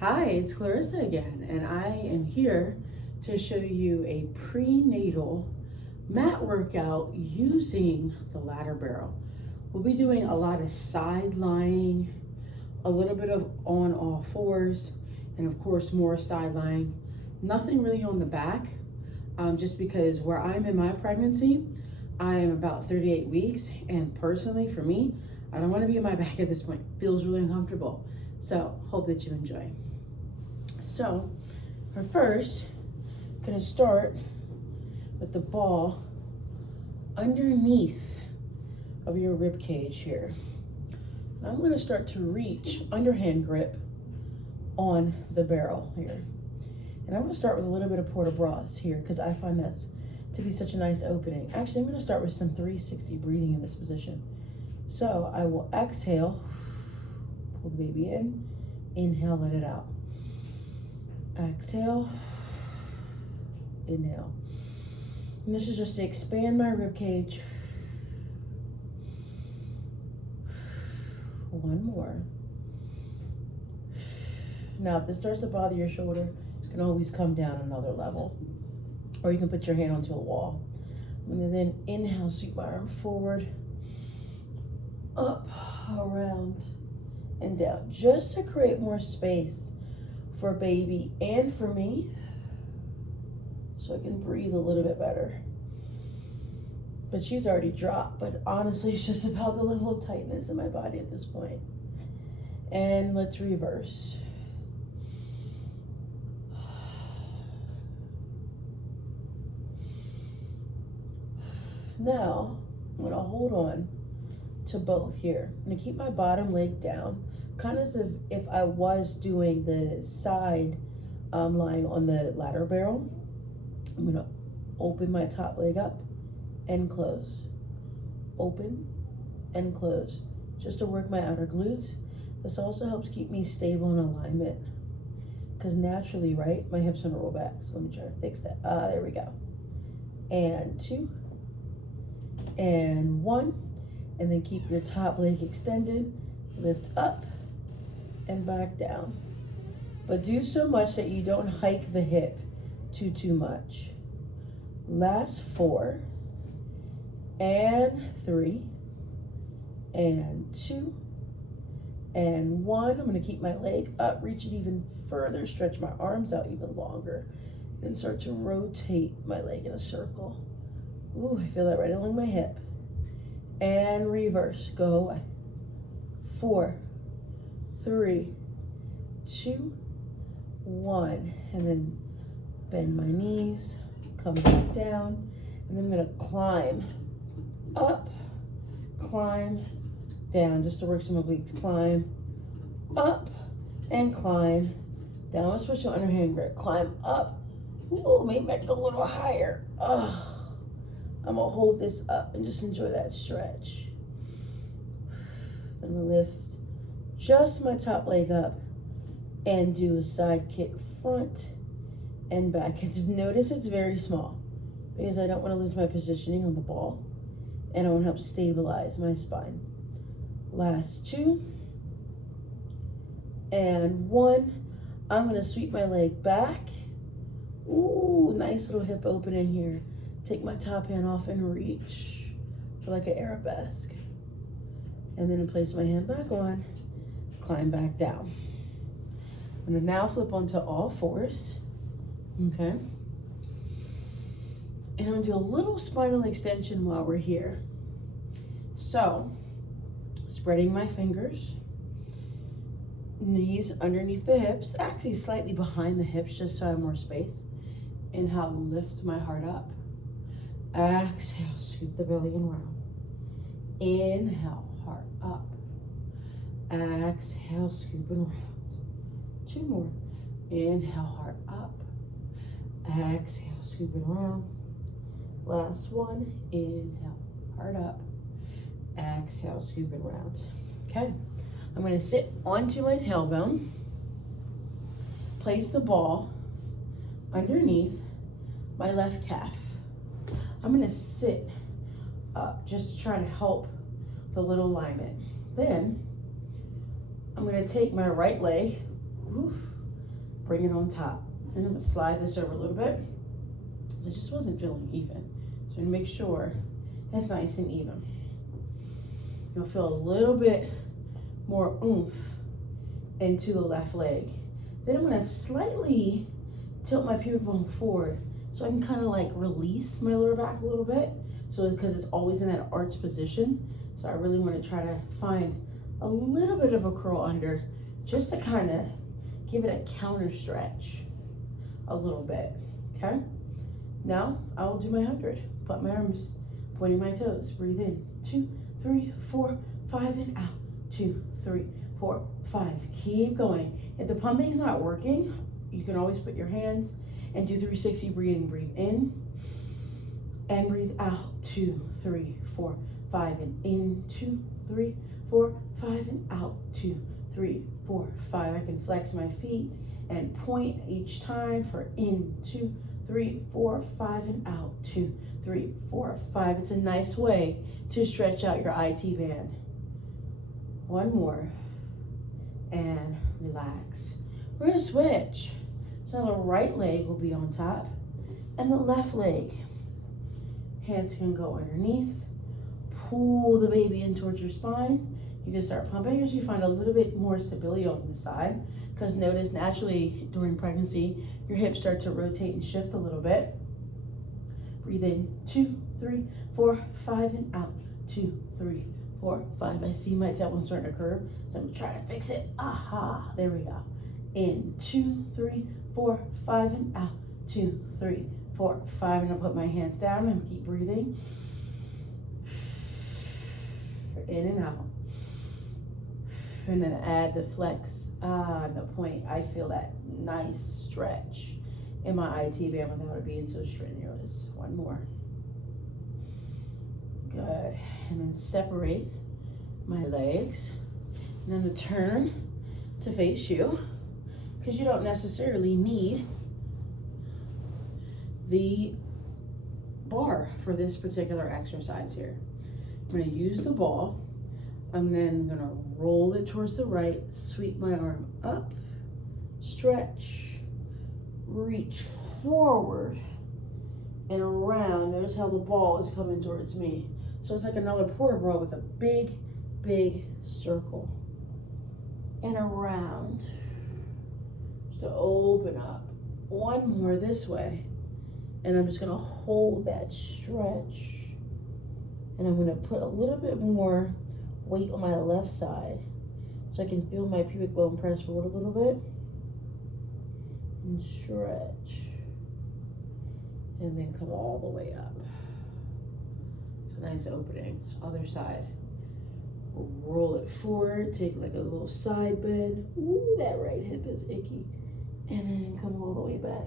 Hi, it's Clarissa again, and I am here to show you a prenatal mat workout using the ladder barrel. We'll be doing a lot of side lying, a little bit of on all fours, and of course more side lying. Nothing really on the back, just because where I'm in my pregnancy, I am about 38 weeks, and personally for me, I don't want to be on my back at this point. It feels really uncomfortable. So hope that you enjoy. So, for first, I'm gonna start with the ball underneath of your rib cage here. And I'm gonna start to reach underhand grip on the barrel here. And I'm gonna start with a little bit of port de bras here because I find that's to be such a nice opening. Actually, I'm gonna start with some 360 breathing in this position. So I will exhale, pull the baby in, inhale, let it out. Exhale, inhale. And this is just to expand my rib cage. One more. Now, if this starts to bother your shoulder, you can always come down another level, or you can put your hand onto a wall. And then inhale, sweep my arm forward, up, around, and down, just to create more space for baby and for me, so I can breathe a little bit better. But she's already dropped, but honestly, it's just about the level of tightness in my body at this point. And let's reverse. Now, I'm gonna hold on to both here. I'm gonna keep my bottom leg down, kind of as if I was doing the side lying on the ladder barrel. I'm gonna open my top leg up and close. Open and close, just to work my outer glutes. This also helps keep me stable in alignment, because naturally, right, my hips want to roll back. So let me try to fix that. There we go. And 2, and 1, and then keep your top leg extended, lift up and back down. But do so much that you don't hike the hip too much. Last 4, and 3, and 2, and 1. I'm gonna keep my leg up, reach it even further, stretch my arms out even longer, then start to rotate my leg in a circle. Ooh, I feel that right along my hip. And reverse, go away. 4, 3, 2, 1. And then bend my knees, come back down, and then I'm gonna climb up, climb down, just to work some obliques. Climb up and climb down. Let's switch to underhand grip. Climb up. Ooh, maybe I go a little higher. I'm gonna hold this up and just enjoy that stretch. Then I'm gonna lift just my top leg up and do a side kick front and back. Notice it's very small because I don't want to lose my positioning on the ball, and I want to help stabilize my spine. Last 2 and 1. I'm gonna sweep my leg back. Ooh, nice little hip opening here. Take my top hand off and reach for like an arabesque. And then place my hand back on, climb back down. I'm gonna now flip onto all fours, okay? And I'm gonna do a little spinal extension while we're here. So, spreading my fingers, knees underneath the hips, actually slightly behind the hips just so I have more space. Inhale, lift my heart up. Exhale, scoop the belly and round. Inhale, heart up. Exhale, scoop and round. 2 more. Inhale, heart up. Exhale, scoop and round. Last 1. Inhale, heart up. Exhale, scoop and round. Okay, I'm gonna sit onto my tailbone, place the ball underneath my left calf. I'm gonna sit up just to try to help the little alignment. Then I'm gonna take my right leg, bring it on top. And I'm gonna slide this over a little bit. It just wasn't feeling even. So make sure it's nice and even. You'll feel a little bit more oomph into the left leg. Then I'm gonna slightly tilt my pubic bone forward so I can kind of like release my lower back a little bit. So because it's always in that arch position. So I really want to try to find a little bit of a curl under just to kind of give it a counter stretch a little bit, okay? Now I will do my 100. Put my arms, pointing my toes. Breathe in, 2, 3, 4, 5, and out. 2, 3, 4, 5. Keep going. If the pumping's not working, you can always put your hands and do 360 breathing. Breathe in and breathe out. 2, 3, 4, 5, and in. 2, 3, 4, 5, and out. 2, 3, 4, 5. I can flex my feet and point each time for in. 2, 3, 4, 5, and out. 2, 3, 4, 5. It's a nice way to stretch out your IT band. One more and relax. We're gonna switch. So the right leg will be on top and the left leg. Hands can go underneath. Pull the baby in towards your spine. You can start pumping as you find a little bit more stability on the side, because notice naturally during pregnancy, your hips start to rotate and shift a little bit. Breathe in, 2, 3, 4, 5, and out. 2, 3, 4, 5. I see my tailbone starting to curve, so I'm gonna try to fix it. Aha, there we go. In, 2, 3, 4, 5, and out. 2, 3, 4, 5. And I'll put my hands down and keep breathing. In and out. And then add the flex, the point. I feel that nice stretch in my IT band without it being so strenuous. One more. Good. And then separate my legs. And I'm gonna turn to face you, because you don't necessarily need the bar for this particular exercise here. I'm gonna use the ball. I'm then gonna roll it towards the right, sweep my arm up, stretch, reach forward and around. Notice how the ball is coming towards me. So it's like another porta ball with a big, big circle. And around, just to open up. One more this way. And I'm just gonna hold that stretch. And I'm gonna put a little bit more weight on my left side so I can feel my pubic bone press forward a little bit. And stretch. And then come all the way up. It's a nice opening. Other side. We'll roll it forward, take like a little side bend. Ooh, that right hip is icky. And then come all the way back.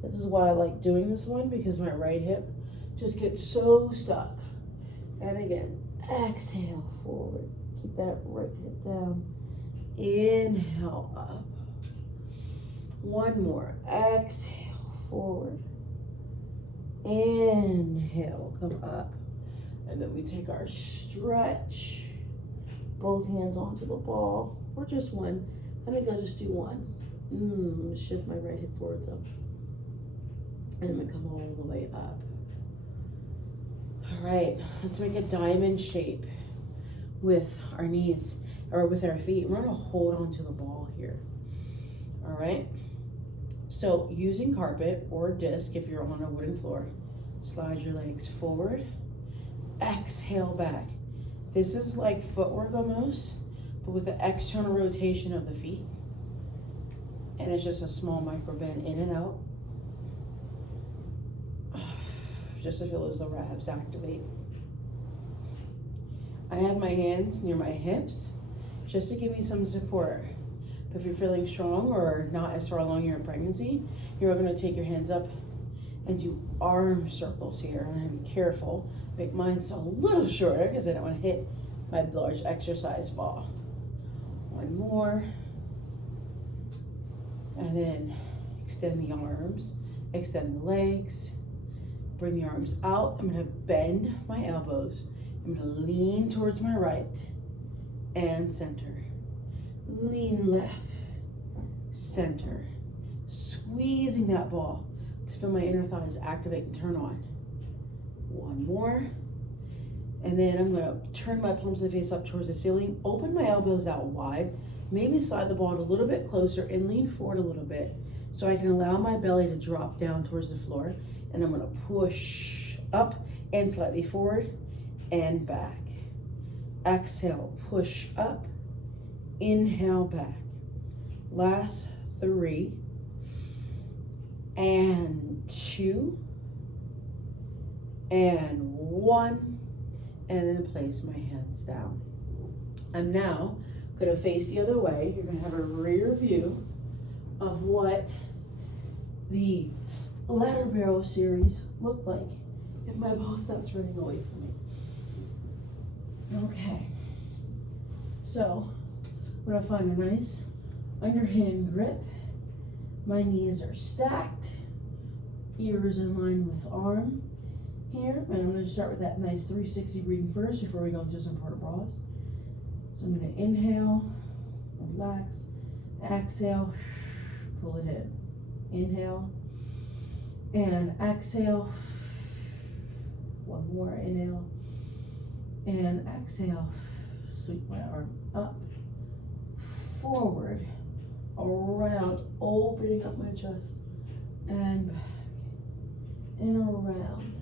This is why I like doing this one, because my right hip just gets so stuck. And again, exhale forward. Keep that right hip down. Inhale up. One more. Exhale forward. Inhale, come up. And then we take our stretch. Both hands onto the ball. Or just one. I think I'll just do one. Shift my right hip forward some. And I'm gonna come all the way up. All right, let's make a diamond shape with our knees, or with our feet. We're gonna hold on to the ball here. All right, so using carpet or disc, if you're on a wooden floor, slide your legs forward, exhale back. This is like footwork almost, but with the external rotation of the feet. And it's just a small micro bend in and out. Just to feel those lower abs activate. I have my hands near my hips just to give me some support. But if you're feeling strong or not as far along in your pregnancy, you're going to take your hands up and do arm circles here. And be careful, make mine so a little shorter because I don't want to hit my large exercise ball. One more. And then extend the arms, extend the legs. Bring the arms out. I'm gonna bend my elbows. I'm gonna lean towards my right and center. Lean left, center. Squeezing that ball to feel my inner thighs activate and turn on. One more. And then I'm gonna turn my palms of the face up towards the ceiling, open my elbows out wide, maybe slide the ball a little bit closer and lean forward a little bit so I can allow my belly to drop down towards the floor. And I'm gonna push up and slightly forward and back. Exhale, push up, inhale back. Last 3 and 2 and 1, and then place my hands down. I'm now gonna face the other way. You're gonna have a rear view of what the ladder barrel series looked like if my ball stops running away from me. Okay, so I'm gonna find a nice underhand grip. My knees are stacked, ears in line with arm here, and I'm gonna start with that nice 360 breathing first before we go into some port bras. So I'm gonna inhale, relax, exhale, pull it in. Inhale and exhale. One more, inhale and exhale. Sweep my arm up, forward, around, opening up my chest, and back, and around,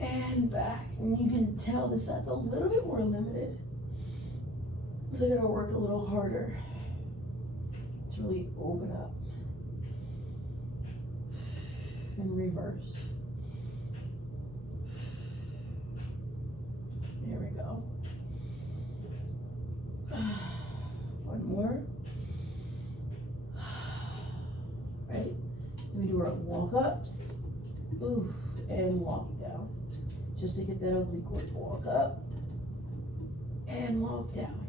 and back. And you can tell this side's a little bit more limited, so I gotta work a little harder to really open up. And reverse. There we go. One more. Right. Then we do our walk ups. Ooh, and walk down. Just to get that oblique. Walk up and walk down.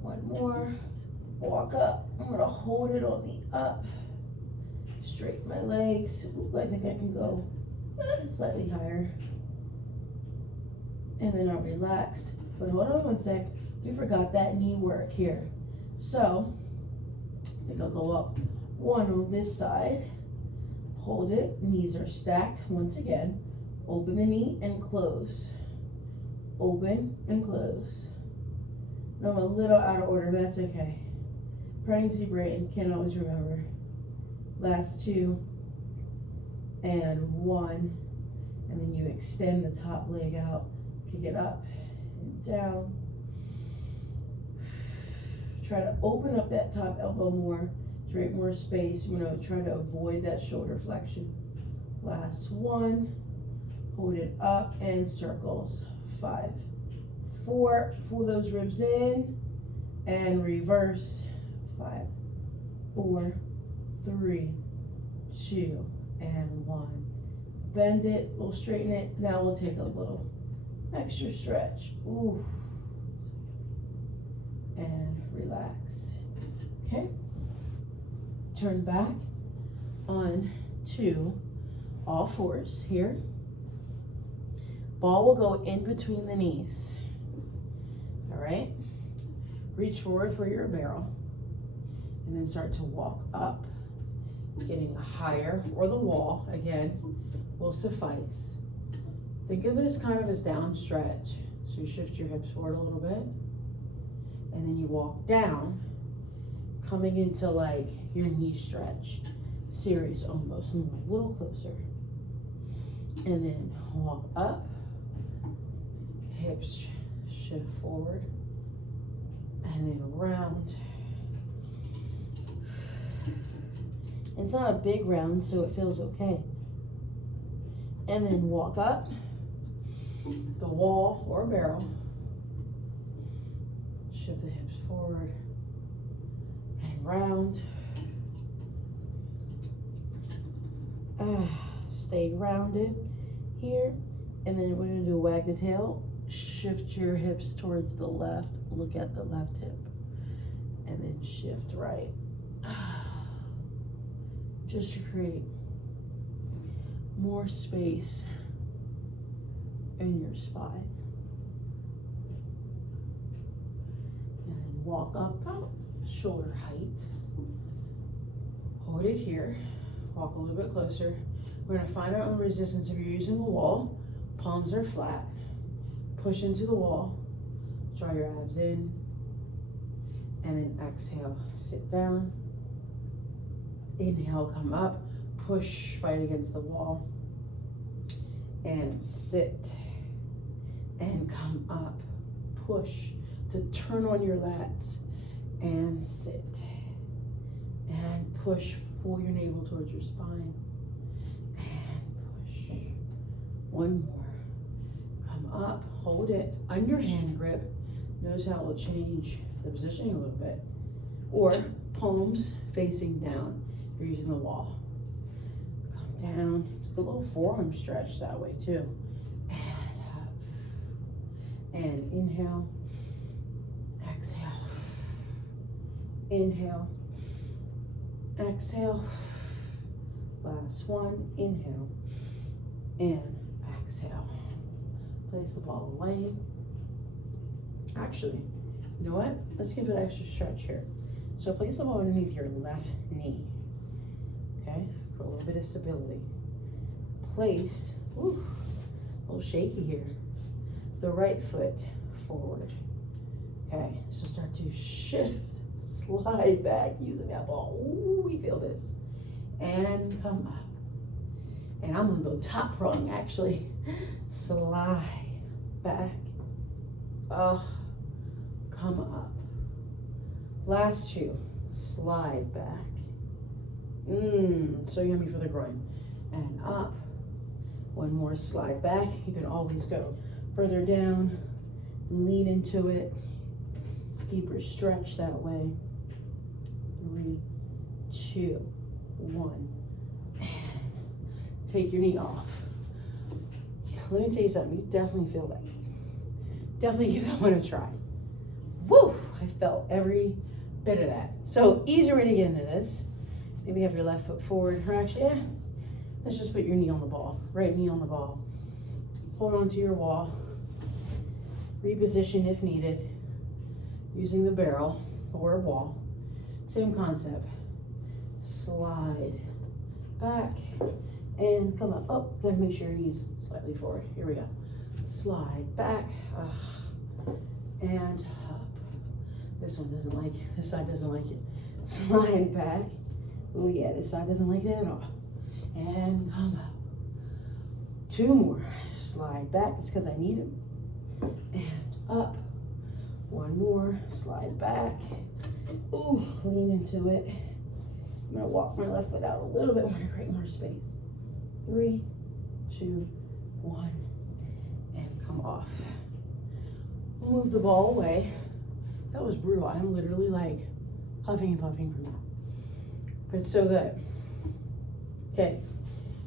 One more. Walk up. I'm gonna hold it on the up. Straighten my legs. Ooh, I think I can go slightly higher. And then I'll relax. But hold on one sec. We forgot that knee work here. So I think I'll go up one on this side. Hold it. Knees are stacked once again. Open the knee and close. Open and close. And I'm a little out of order, but that's okay. Pregnancy brain, can't always remember. Last 2 and 1. And then you extend the top leg out. Kick it up and down. Try to open up that top elbow more, create more space. You're gonna try to avoid that shoulder flexion. Last 1, hold it up and circles. 5, 4, pull those ribs in and reverse. 5, 4, 3, 2, and 1. Bend it, we'll straighten it. Now we'll take a little extra stretch. Ooh. And relax. Okay. Turn back on to all fours here. Ball will go in between the knees. All right. Reach forward for your barrel. And then start to walk up. Getting higher, or the wall, again, will suffice. Think of this kind of as down stretch. So you shift your hips forward a little bit. And then you walk down, coming into like your knee stretch series almost. Move a little closer. And then walk up. Hips shift forward. And then around. It's not a big round, so it feels okay. And then walk up the wall or barrel. Shift the hips forward and round. Stay rounded here. And then we're going to do wag the tail. Shift your hips towards the left. Look at the left hip. And then shift right. Just to create more space in your spine. And then walk up about shoulder height. put it here, walk a little bit closer. We're gonna find our own resistance. If you're using the wall, palms are flat. Push into the wall, draw your abs in, and then exhale, sit down. Inhale, come up, push, fight against the wall, and sit, and come up, push to turn on your lats, and sit, and push, pull your navel towards your spine, and push. One more. Come up, hold it, underhand grip. Notice how it will change the positioning a little bit. Or palms facing down. You're using the wall. Come down. It's a little forearm stretch that way too. And up. And inhale. Exhale. Inhale. Exhale. Last one. Inhale. And exhale. Place the ball away. Actually, you know what? Let's give it an extra stretch here. So place the ball underneath your left knee. Okay, for a little bit of stability. Place, a little shaky here, the right foot forward. Okay, so start to shift, slide back using that ball. Ooh, we feel this. And come up. And I'm gonna go top rung actually. Slide back. Come up. Last two. Slide back. So yummy for the groin. And up. One more, slide back. You can always go further down. Lean into it. Deeper stretch that way. 3, 2, 1. And take your knee off. Let me tell you something, you definitely feel that. Definitely give that one a try. Woo! I felt every bit of that. So easy way to get into this. Maybe have your left foot forward, or actually, let's just put your knee on the ball, right knee on the ball. Hold on to your wall. Reposition if needed, using the barrel or a wall. Same concept. Slide back and come up. Oh, gotta make sure your knees slightly forward. Here we go. Slide back and up. This one doesn't like it. This side doesn't like it. Slide back. Oh yeah, this side doesn't like that at all. And come up. 2 more. Slide back. It's because I need it. And up. 1 more. Slide back. Ooh, lean into it. I'm gonna walk my left foot out a little bit more to create more space. 3, 2, 1, and come off. We'll move the ball away. That was brutal. I'm literally like huffing and puffing from that. But it's so good. Okay,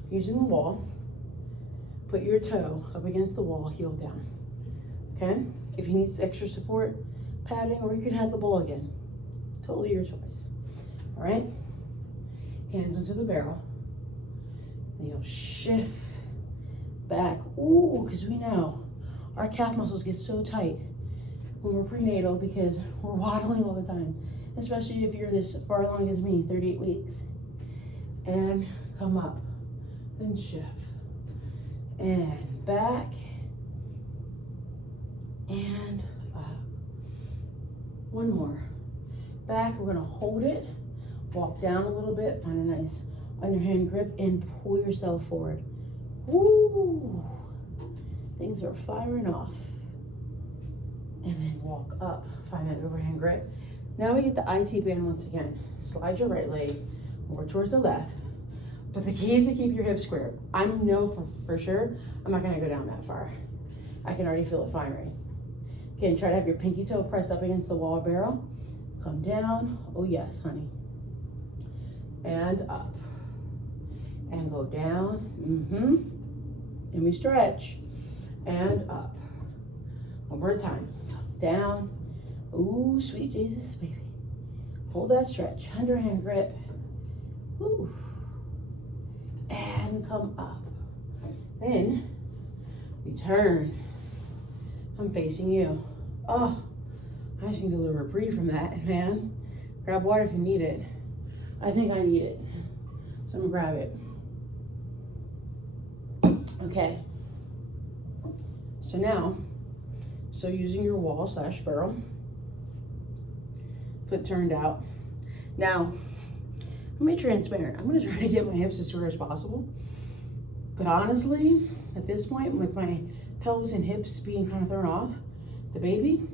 using the wall, put your toe up against the wall, heel down. Okay, if you need extra support, padding, or you could have the ball again. Totally your choice. All right, hands into the barrel. And you'll shift back. Ooh, because we know our calf muscles get so tight when we're prenatal because we're waddling all the time, especially if you're this far along as me, 38 weeks. And come up and shift and back and up. 1 more. Back, we're gonna hold it, walk down a little bit, find a nice underhand grip and pull yourself forward. Woo! Things are firing off. And then walk up, find that overhand grip. Now we get the IT band once again. Slide your right leg more towards the left. But the key is to keep your hips squared. I know for sure I'm not gonna go down that far. I can already feel it firing. Again, try to have your pinky toe pressed up against the wall barrel. Come down. Oh yes, honey. And up. And go down. And we stretch. And up. One more time. Down. Ooh, sweet Jesus, baby. Hold that stretch. Underhand grip. Ooh. And come up. Then we turn. I'm facing you. Oh, I just need a little reprieve from that, man. Grab water if you need it. I think I need it. So I'm gonna grab it. Okay. So now, using your wall / barrel, foot turned out. Now, I'm gonna be transparent. I'm gonna try to get my hips as square as possible. But honestly, at this point, with my pelvis and hips being kind of thrown off, the baby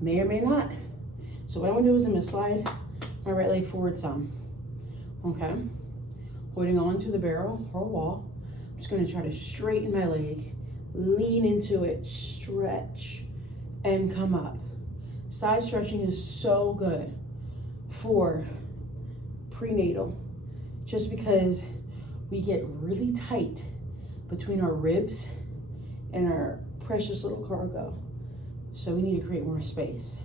may or may not. So what I'm gonna do is I'm gonna slide my right leg forward some. Okay? Holding on to the barrel or wall. I'm just gonna try to straighten my leg, lean into it, stretch, and come up. Side stretching is so good for prenatal, just because we get really tight between our ribs and our precious little cargo. So we need to create more space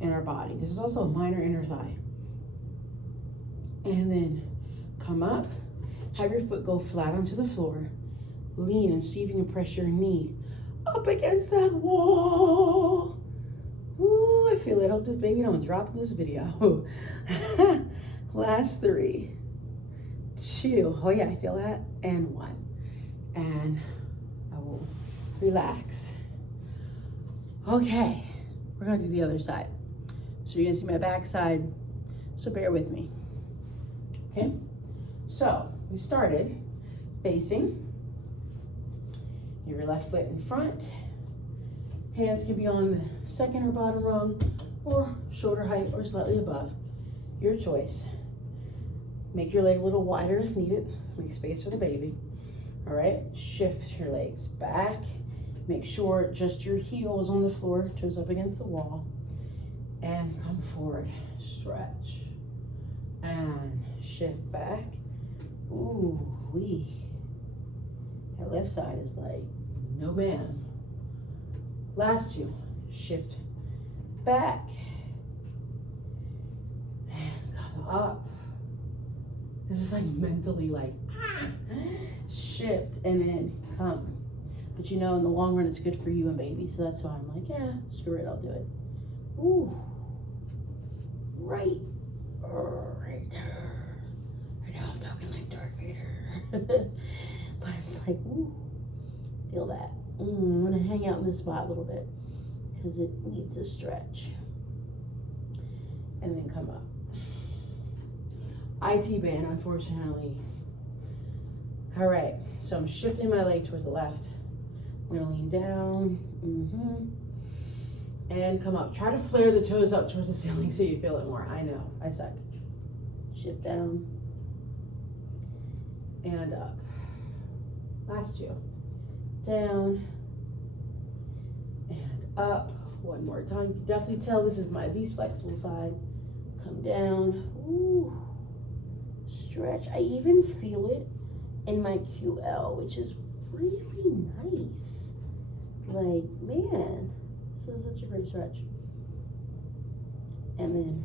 in our body. This is also a minor inner thigh. And then come up, have your foot go flat onto the floor, lean and see if you can press your knee up against that wall. Ooh, I feel it. I hope this baby don't drop in this video. Last 3, 2, oh yeah, I feel that, and 1. And I will relax. Okay, we're gonna do the other side. So you're gonna see my back side, so bear with me. Okay, so we started facing your left foot in front. Hands can be on the second or bottom rung, or shoulder height, or slightly above. Your choice. Make your leg a little wider if needed. Make space for the baby. All right, shift your legs back. Make sure just your heel is on the floor, toes up against the wall. And come forward, stretch. And shift back. Ooh, wee. That left side is like, no ma'am. Last 2, shift back. And come up. This is like mentally like, shift and then come. But you know, in the long run, it's good for you and baby. So that's why I'm like, yeah, screw it, I'll do it. Ooh, right. I know I'm talking like Darth Vader. But it's like, ooh, feel that. I'm gonna hang out in this spot a little bit because it needs a stretch. And then come up. IT band, unfortunately. All right, so I'm shifting my leg towards the left. I'm gonna lean down, and come up. Try to flare the toes up towards the ceiling so you feel it more. I know, I suck. Shift down, and up. Last 2. Down, and up. One more time. You can definitely tell this is my least flexible side. Come down, ooh. Stretch. I even feel it in my QL, which is really nice. Like, man, this is such a great stretch. And then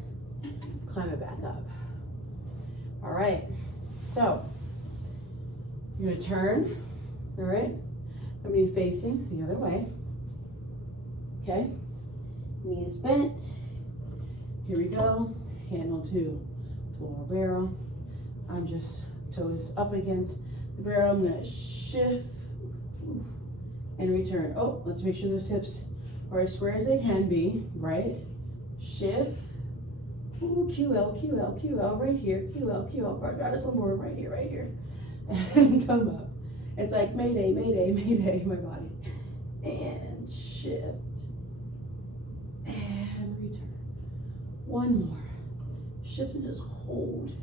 climb it back up. All right, so you're gonna turn. All right, I'm gonna be facing the other way. Okay, knees bent. Here we go. Handle to lower barrel. I'm just toes up against the barrel. I'm gonna shift and return. Oh, let's make sure those hips are as square as they can be, right? Shift. Ooh, QL, QL, QL, right here. QL, QL, quadratus lumborum, right here, right here. And come up. It's like mayday, mayday, mayday, my body. And shift. And return. One more. Shift and just hold.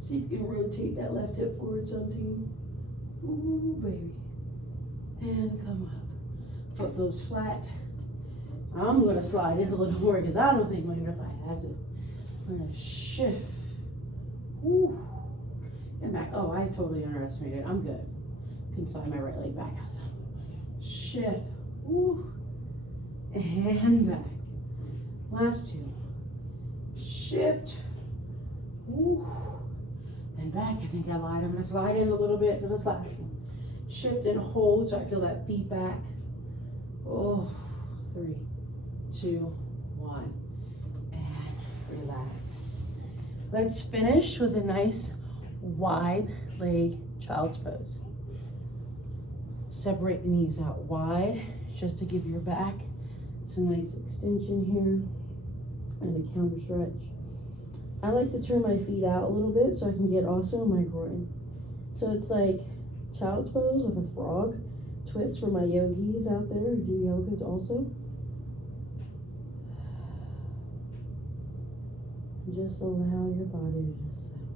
See if you can rotate that left hip forward some, team. Ooh, baby. And come up. Foot goes flat. I'm gonna slide in a little more because I don't think my inner thigh has it. I'm gonna shift. Ooh. And back. Oh, I totally underestimated. I'm good. Can slide my right leg back outside. Shift. Ooh. And back. Last 2. Shift. Ooh. And back. I think I lied. I'm gonna slide in a little bit for this last one. Shift and hold so I feel that feet back. Oh, 3, 2, 1. And relax. Let's finish with a nice wide leg child's pose. Separate the knees out wide just to give your back some nice extension here and a counter stretch. I like to turn my feet out a little bit so I can get also my groin. So it's like child's pose with a frog twist for my yogis out there who do yoga also. Just allow your body to just settle.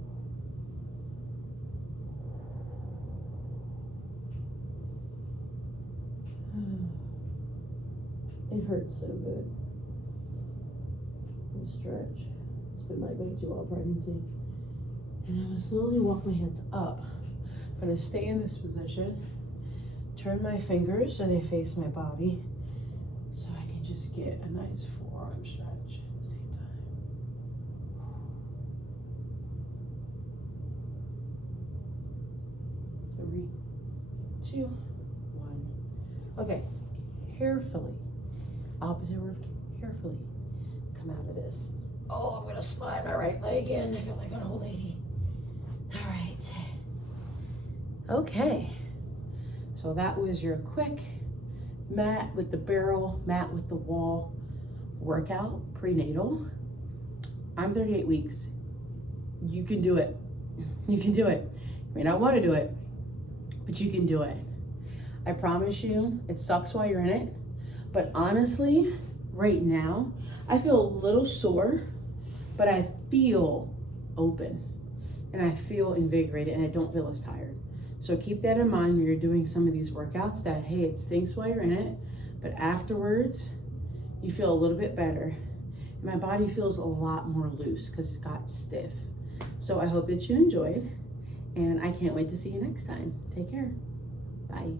It hurts so good. And stretch. It's been my go-to all pregnancy. And I'm gonna slowly walk my hands up. I'm gonna stay in this position. Turn my fingers so they face my body, so I can just get a nice forearm stretch at the same time. 3, 2, 1. Okay, carefully, opposite word, carefully come out of this. Oh, I'm gonna slide my right leg in. I feel like an old lady. All right. Okay. So that was your quick mat with the barrel, mat with the wall workout, prenatal. I'm 38 weeks. You can do it. You can do it. You may not want to do it, but you can do it. I promise you, it sucks while you're in it. But honestly, right now, I feel a little sore, but I feel open and I feel invigorated and I don't feel as tired. So keep that in mind when you're doing some of these workouts that, hey, it stinks while you're in it, but afterwards, you feel a little bit better. And my body feels a lot more loose because it got stiff. So I hope that you enjoyed, and I can't wait to see you next time. Take care. Bye.